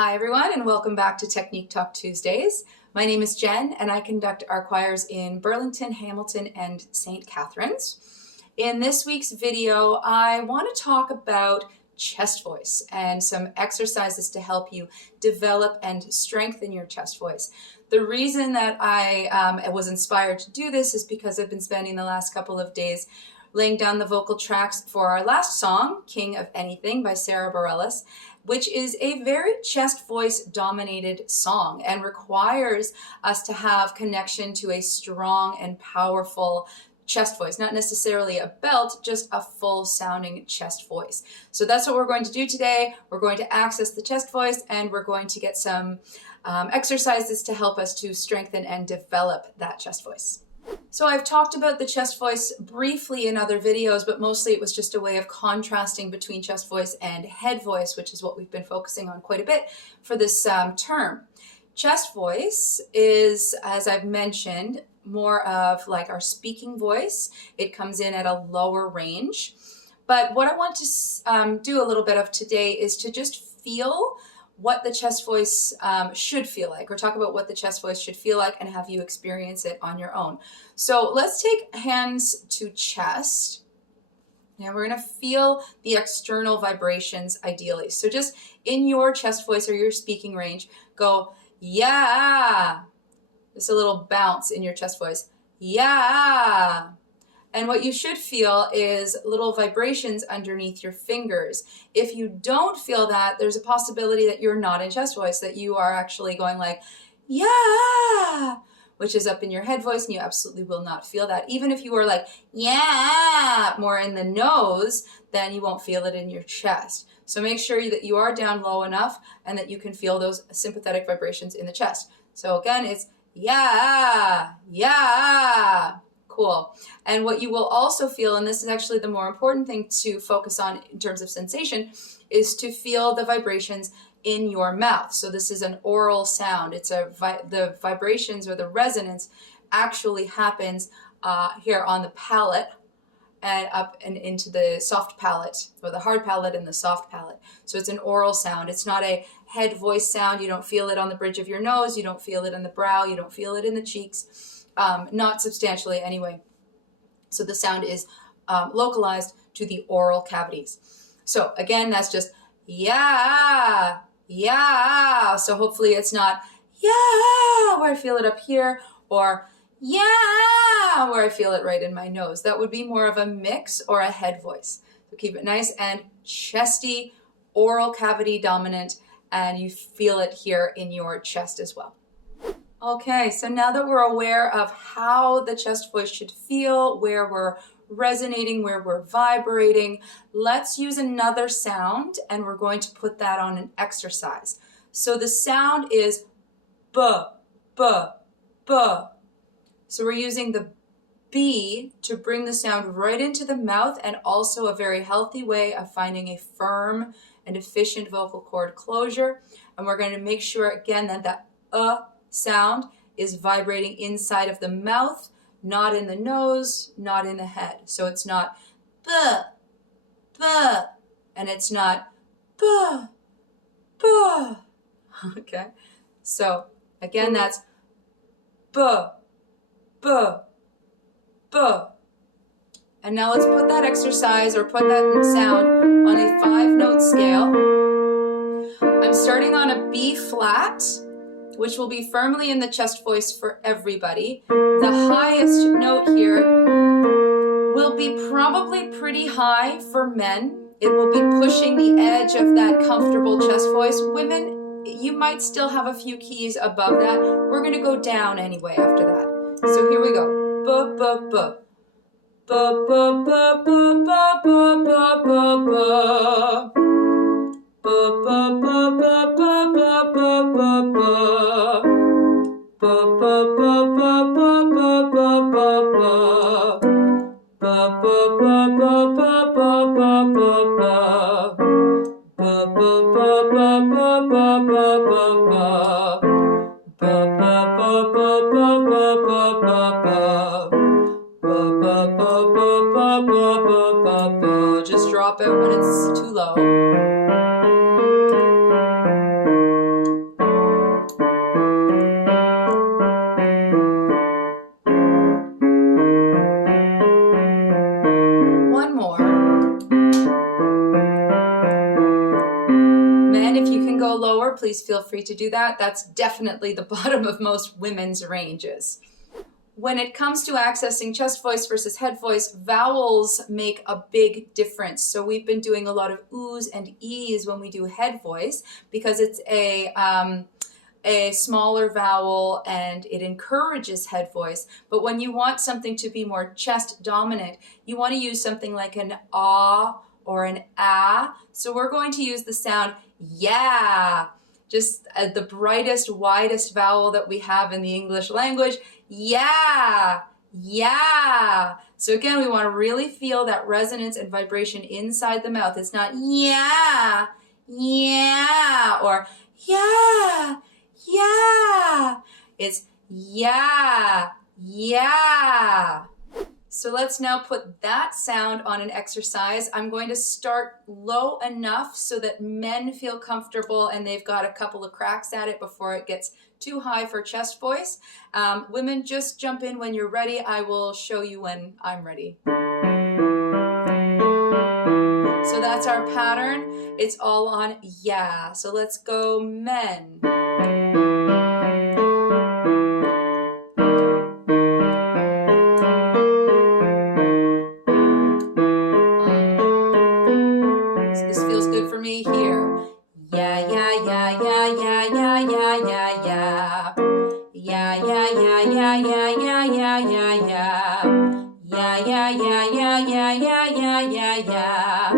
Hi everyone, and welcome back to Technique Talk Tuesdays. My name is Jen and I conduct our choirs in Burlington, Hamilton, and St. Catharines. In this week's video, I want to talk about chest voice and some exercises to help you develop and strengthen your chest voice. The reason that I was inspired to do this is because I've been spending the last couple of days laying down the vocal tracks for our last song, King of Anything by Sara Bareilles, which is a very chest voice dominated song and requires us to have connection to a strong and powerful chest voice, not necessarily a belt, just a full sounding chest voice. So that's what we're going to do today. We're going to access the chest voice and we're going to get some exercises to help us to strengthen and develop that chest voice. So I've talked about the chest voice briefly in other videos, but mostly it was just a way of contrasting between chest voice and head voice, which is what we've been focusing on quite a bit for this term. Chest voice is, as I've mentioned, more of like our speaking voice. It comes in at a lower range. But what I want to do a little bit of today is to just feel what the chest voice should feel like, or talk about what the chest voice should feel like and have you experience it on your own. So let's take hands to chest. Now we're going to feel the external vibrations ideally. So just in your chest voice or your speaking range, go, yeah. Just a little bounce in your chest voice. Yeah. And what you should feel is little vibrations underneath your fingers. If you don't feel that, there's a possibility that you're not in chest voice, that you are actually going like, yeah, which is up in your head voice, and you absolutely will not feel that. Even if you were like, yeah, more in the nose, then you won't feel it in your chest. So make sure that you are down low enough and that you can feel those sympathetic vibrations in the chest. So again, it's yeah, yeah. Cool. And what you will also feel, and this is actually the more important thing to focus on in terms of sensation, is to feel the vibrations in your mouth. So this is an oral sound. It's the vibrations or the resonance actually happens here on the palate and up and into the soft palate, or the hard palate and the soft palate. So it's an oral sound. It's not a head voice sound. You don't feel it on the bridge of your nose. You don't feel it in the brow. You don't feel it in the cheeks. Not substantially anyway. So the sound is localized to the oral cavities. So again, that's just yeah, yeah. So hopefully it's not yeah, where I feel it up here, or yeah, where I feel it right in my nose. That would be more of a mix or a head voice. So keep it nice and chesty, oral cavity dominant, and you feel it here in your chest as well. Okay, so now that we're aware of how the chest voice should feel, where we're resonating, where we're vibrating, let's use another sound and we're going to put that on an exercise. So the sound is B, B, B. So we're using the B to bring the sound right into the mouth, and also a very healthy way of finding a firm and efficient vocal cord closure. And we're going to make sure again that that sound is vibrating inside of the mouth, not in the nose, not in the head. So it's not b, b, and it's not b, b. Okay? So again, that's b, b, b. And now let's put that exercise, or put that sound, on a 5-note scale. I'm starting on a B flat, which will be firmly in the chest voice for everybody. The highest note here will be probably pretty high for men. It will be pushing the edge of that comfortable chest voice. Women, you might still have a few keys above that. We're going to go down anyway after that. So here we go. B, b, b. B, b, b, b, b, b, b, b, b. Ba ba ba ba ba ba ba ba ba. Ba ba ba ba ba ba ba ba ba. Ba ba ba ba ba ba ba ba ba. Ba ba ba ba ba ba ba ba ba. Ba ba ba ba ba ba ba ba ba. Ba ba ba ba ba ba ba ba. Just drop it when it's too low. please feel free to do that. That's definitely the bottom of most women's ranges. When it comes to accessing chest voice versus head voice, vowels make a big difference. So we've been doing a lot of oohs and e's when we do head voice because it's a smaller vowel and it encourages head voice. But when you want something to be more chest dominant, you want to use something like an ah or an ah. So we're going to use the sound yeah, just the brightest, widest vowel that we have in the English language. Yeah, yeah. So again, we want to really feel that resonance and vibration inside the mouth. It's not yeah, yeah, or yeah, yeah. It's yeah, yeah. So let's now put that sound on an exercise. I'm going to start low enough so that men feel comfortable and they've got a couple of cracks at it before it gets too high for chest voice. Women, just jump in when you're ready. I will show you when I'm ready. So that's our pattern. It's all on yeah. So let's go men. So this feels good for me here. Yeah, yeah, yeah, yeah, yeah, yeah, yeah, yeah, yeah. Yeah, yeah, yeah, yeah, yeah, yeah, yeah, yeah, yeah. Yeah, yeah, yeah, yeah, yeah, yeah, yeah, yeah, yeah.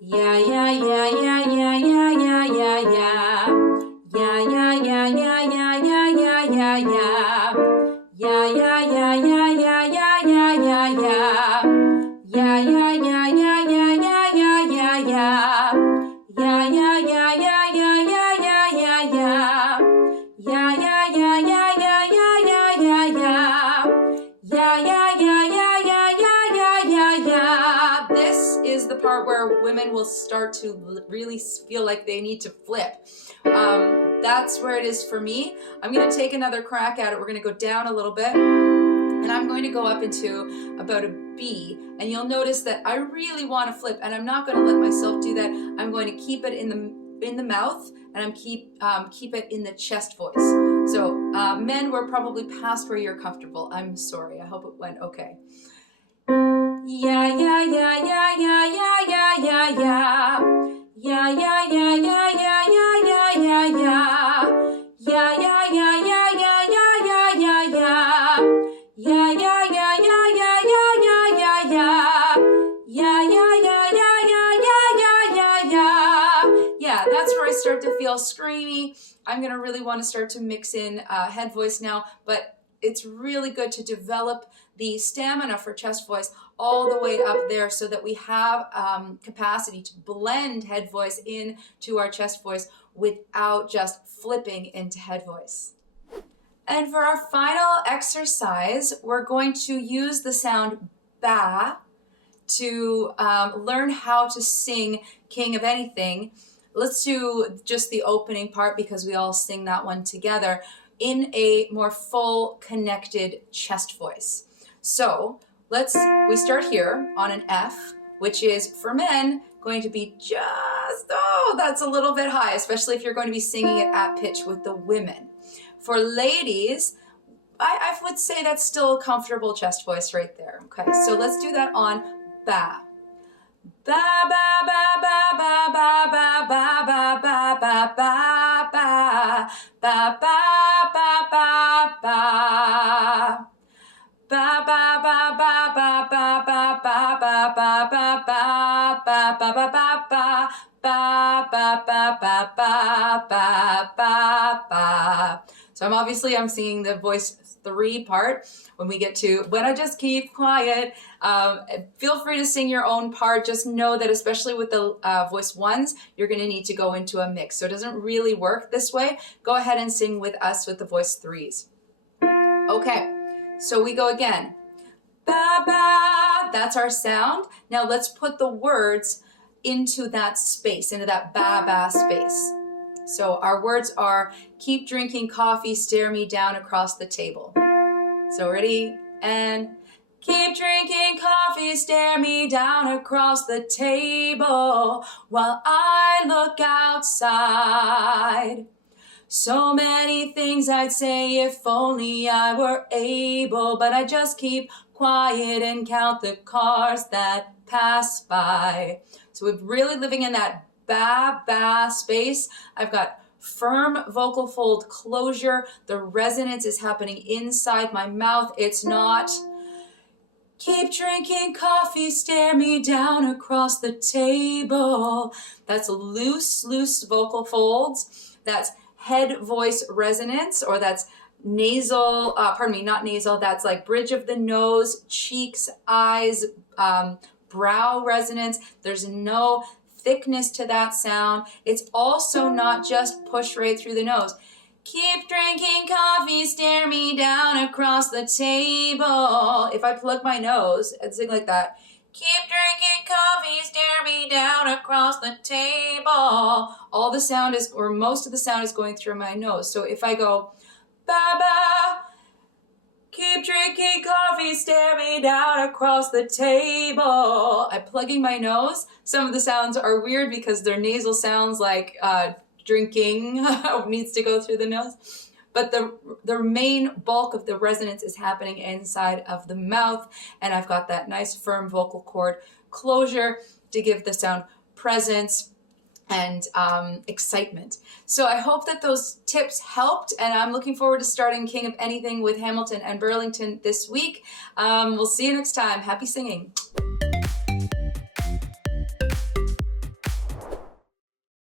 Yeah, yeah, yeah, yeah, yeah, yeah, yeah, yeah, yeah. Yeah, yeah, yeah, yeah, yeah, yeah, yeah, yeah, yeah. Yeah, yeah, yeah, yeah, yeah, yeah, yeah, yeah, yeah. Yeah, yeah, yeah, yeah, yeah, yeah, yeah, yeah, yeah. Yeah, yeah, yeah, yeah, yeah, yeah, yeah, yeah, yeah. Yeah, yeah, yeah, yeah, yeah, yeah, yeah, yeah, yeah. Yeah, yeah, yeah, yeah, yeah, yeah, yeah, yeah, yeah. This is the part where women will start to really feel like they need to flip. That's where it is for me. I'm going to take another crack at it. We're going to go down a little bit. And I'm going to go up into about a B, and you'll notice that I really want to flip, and I'm not going to let myself do that. I'm going to keep it in the mouth, and I'm keep it in the chest voice. So men, we're probably past where you're comfortable. I'm sorry. I hope it went okay. Yeah, yeah, yeah, yeah, yeah, yeah, yeah, yeah, yeah. Yeah, yeah, yeah, yeah, yeah, yeah, yeah, yeah, yeah. Yeah, yeah, yeah, yeah, yeah, yeah, yeah, yeah, yeah. Yeah, yeah, yeah, yeah, yeah, yeah, yeah, yeah, yeah. Yeah, yeah, yeah, yeah, yeah, yeah, yeah, yeah, yeah. Yeah, that's where I start to feel screamy. I'm gonna really want to start to mix in head voice now, but it's really good to develop the stamina for chest voice all the way up there so that we have capacity to blend head voice into our chest voice without just flipping into head voice. And for our final exercise, we're going to use the sound ba to learn how to sing King of Anything. Let's do just the opening part because we all sing that one together in a more full connected chest voice. So we start here on an F, which is for men going to be that's a little bit high, especially if you're going to be singing it at pitch with the women. For ladies, I would say that's still a comfortable chest voice right there. Okay, so let's do that on ba. Ba ba ba ba ba ba ba ba ba ba ba ba ba ba ba ba ba ba. Ba ba ba ba ba ba ba ba ba ba ba ba ba ba ba ba ba ba ba ba. So I'm singing the voice 3 part. When we get to when I just keep quiet, feel free to sing your own part. Just know that especially with the voice 1s, you're going to need to go into a mix. So it doesn't really work this way. Go ahead and sing with us with the voice 3s. Okay. So we go again. Ba ba, that's our sound. Now let's put the words into that space, into that ba ba space. So our words are keep drinking coffee, stare me down across the table. So ready? And keep drinking coffee, stare me down across the table while I look outside. So many things I'd say if only I were able, but I just keep quiet and count the cars that pass by. So we're really living in that ba space. I've got firm vocal fold closure. The resonance is happening inside my mouth. It's not keep drinking coffee, stare me down across the table. That's loose vocal folds. That's head voice resonance, or that's nasal, not nasal, that's like bridge of the nose, cheeks, eyes, brow resonance. There's no thickness to that sound. It's also not just push right through the nose. Keep drinking coffee, stare me down across the table. If I plug my nose and sing like that, keep drinking coffee, stare me down across the table. All the sound is, or most of the sound is going through my nose. So if I go, ba, keep drinking coffee, stare me down across the table, I'm plugging my nose. Some of the sounds are weird because they're nasal sounds, like drinking needs to go through the nose. But the main bulk of the resonance is happening inside of the mouth, and I've got that nice firm vocal cord closure to give the sound presence and excitement. So I hope that those tips helped, and I'm looking forward to starting King of Anything with Hamilton and Burlington this week. We'll see you next time. Happy singing.